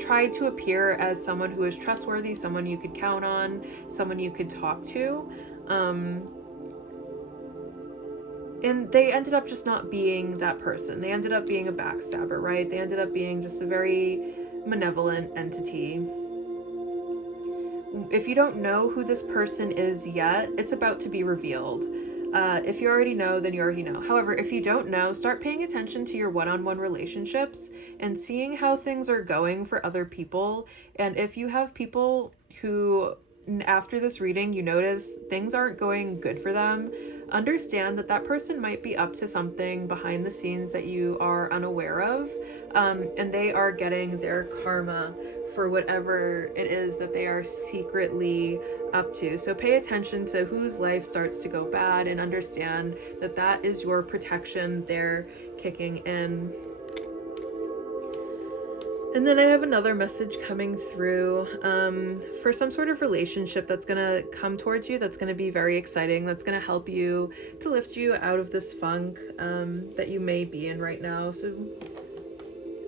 tried to appear as someone who is trustworthy, someone you could count on, someone you could talk to. And they ended up just not being that person. They ended up being a backstabber, right? They ended up being just a very malevolent entity. If you don't know who this person is yet, it's about to be revealed. If you already know, then you already know. However, if you don't know, start paying attention to your one-on-one relationships and seeing how things are going for other people. And if you have people who, after this reading, you notice things aren't going good for them, understand that that person might be up to something behind the scenes that you are unaware of, and they are getting their karma for whatever it is that they are secretly up to. So pay attention to whose life starts to go bad and understand that that is your protection there kicking in. And then I have another message coming through for some sort of relationship that's going to come towards you, that's going to be very exciting, that's going to help you to lift you out of this funk that you may be in right now. So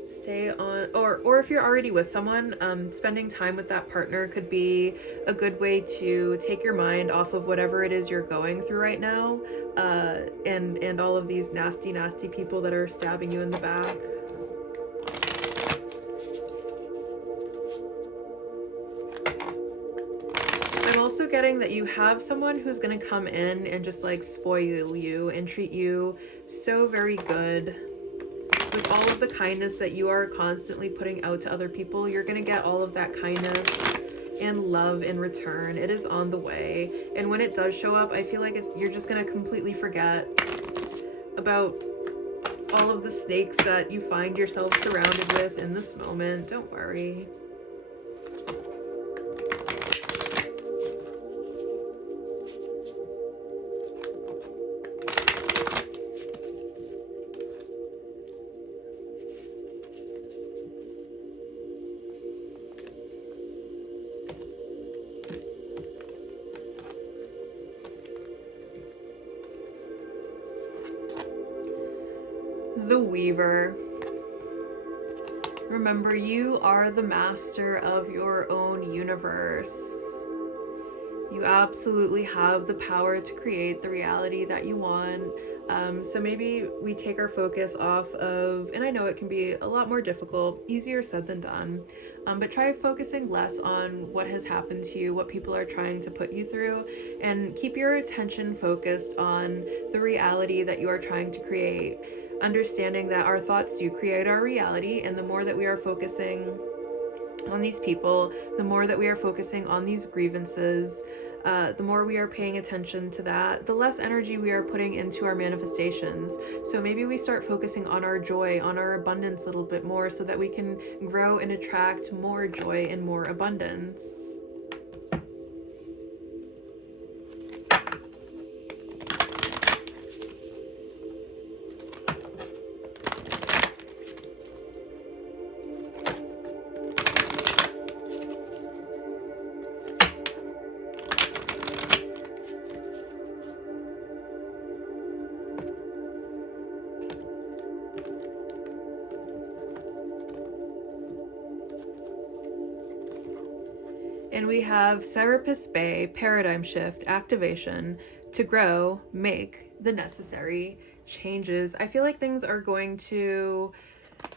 stay on, or if you're already with someone, spending time with that partner could be a good way to take your mind off of whatever it is you're going through right now, and all of these nasty, nasty people that are stabbing you in the back. I'm also getting that you have someone who's going to come in and just like spoil you and treat you so very good. With all of the kindness that you are constantly putting out to other people, you're going to get all of that kindness and love in return. It is on the way. And when it does show up, I feel like you're just going to completely forget about all of the snakes that you find yourself surrounded with in this moment. Don't worry. The Weaver. Remember, you are the master of your own universe. You absolutely have the power to create the reality that you want. So maybe we take our focus off of, and I know it can be a lot more difficult, easier said than done, but try focusing less on what has happened to you, what people are trying to put you through, and keep your attention focused on the reality that you are trying to create. Understanding that our thoughts do create our reality, and the more that we are focusing on these people, the more that we are focusing on these grievances, the more we are paying attention to that, the less energy we are putting into our manifestations. So maybe we start focusing on our joy, on our abundance a little bit more, so that we can grow and attract more joy and more abundance. And we have Serapis Bay, paradigm shift, activation, to grow, make the necessary changes. I feel like things are going to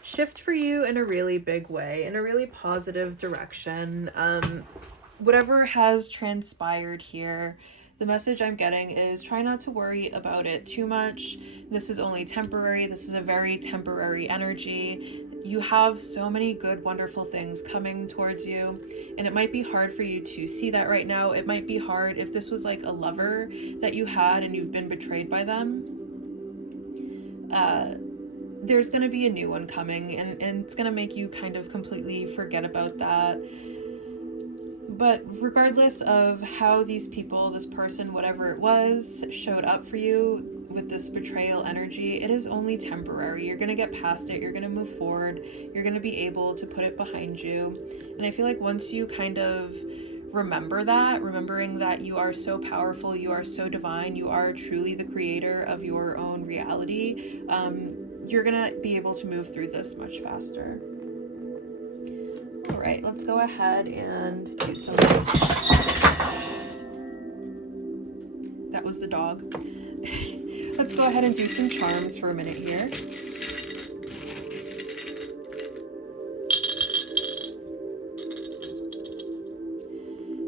shift for you in a really big way, in a really positive direction. Whatever has transpired here, the message I'm getting is try not to worry about it too much. This is only temporary. This is a very temporary energy. You have so many good, wonderful things coming towards you, and it might be hard for you to see that right now. It might be hard if this was like a lover that you had and you've been betrayed by them. There's going to be a new one coming, and it's going to make you kind of completely forget about that. But regardless of how these people, this person, whatever it was, showed up for you with this betrayal energy, it is only temporary. You're going to get past it. You're going to move forward. You're going to be able to put it behind you. And I feel like once you kind of remembering that you are so powerful, you are so divine, you are truly the creator of your own reality, you're going to be able to move through this much faster. All right, let's go ahead and do some. That was the dog. Let's go ahead and do some charms for a minute here.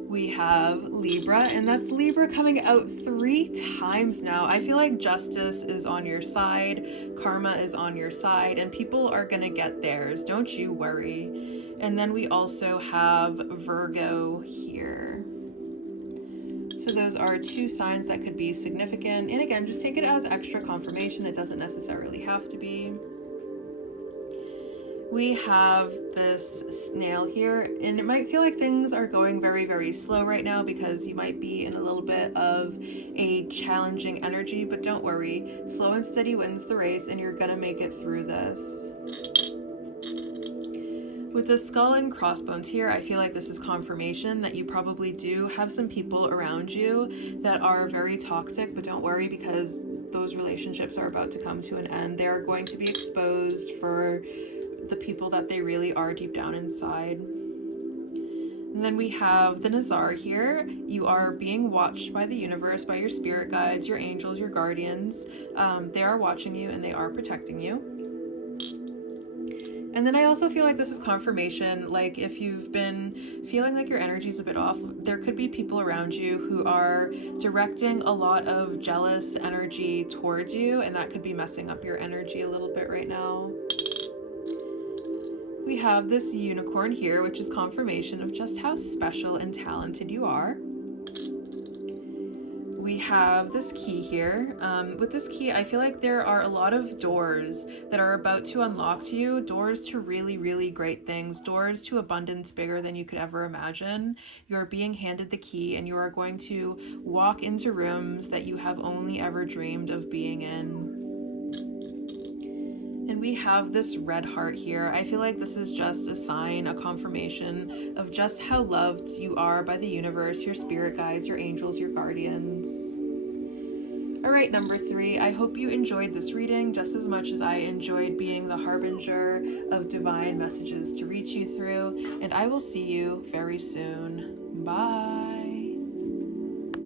We have Libra, and that's Libra coming out 3 times now. I feel like justice is on your side, karma is on your side, and people are gonna get theirs. Don't you worry. And then we also have Virgo here. So those are 2 signs that could be significant. And again, just take it as extra confirmation. It doesn't necessarily have to be. We have this snail here, and it might feel like things are going very, very slow right now because you might be in a little bit of a challenging energy, but don't worry. Slow and steady wins the race, and you're gonna make it through this. With the skull and crossbones here, I feel like this is confirmation that you probably do have some people around you that are very toxic, but don't worry because those relationships are about to come to an end. They are going to be exposed for the people that they really are deep down inside. And then we have the Nazar here. You are being watched by the universe, by your spirit guides, your angels, your guardians. They are watching you and they are protecting you. And then I also feel like this is confirmation, like if you've been feeling like your energy's a bit off, there could be people around you who are directing a lot of jealous energy towards you, and that could be messing up your energy a little bit right now. We have this unicorn here, which is confirmation of just how special and talented you are. We have this key here. With this key, I feel like there are a lot of doors that are about to unlock to you, doors to really, really great things, doors to abundance bigger than you could ever imagine. You are being handed the key and you are going to walk into rooms that you have only ever dreamed of being in. And we have this red heart here. I feel like this is just a sign, a confirmation of just how loved you are by the universe, your spirit guides, your angels, your guardians. All right, number 3, I hope you enjoyed this reading just as much as I enjoyed being the harbinger of divine messages to reach you through, and I will see you very soon. Bye.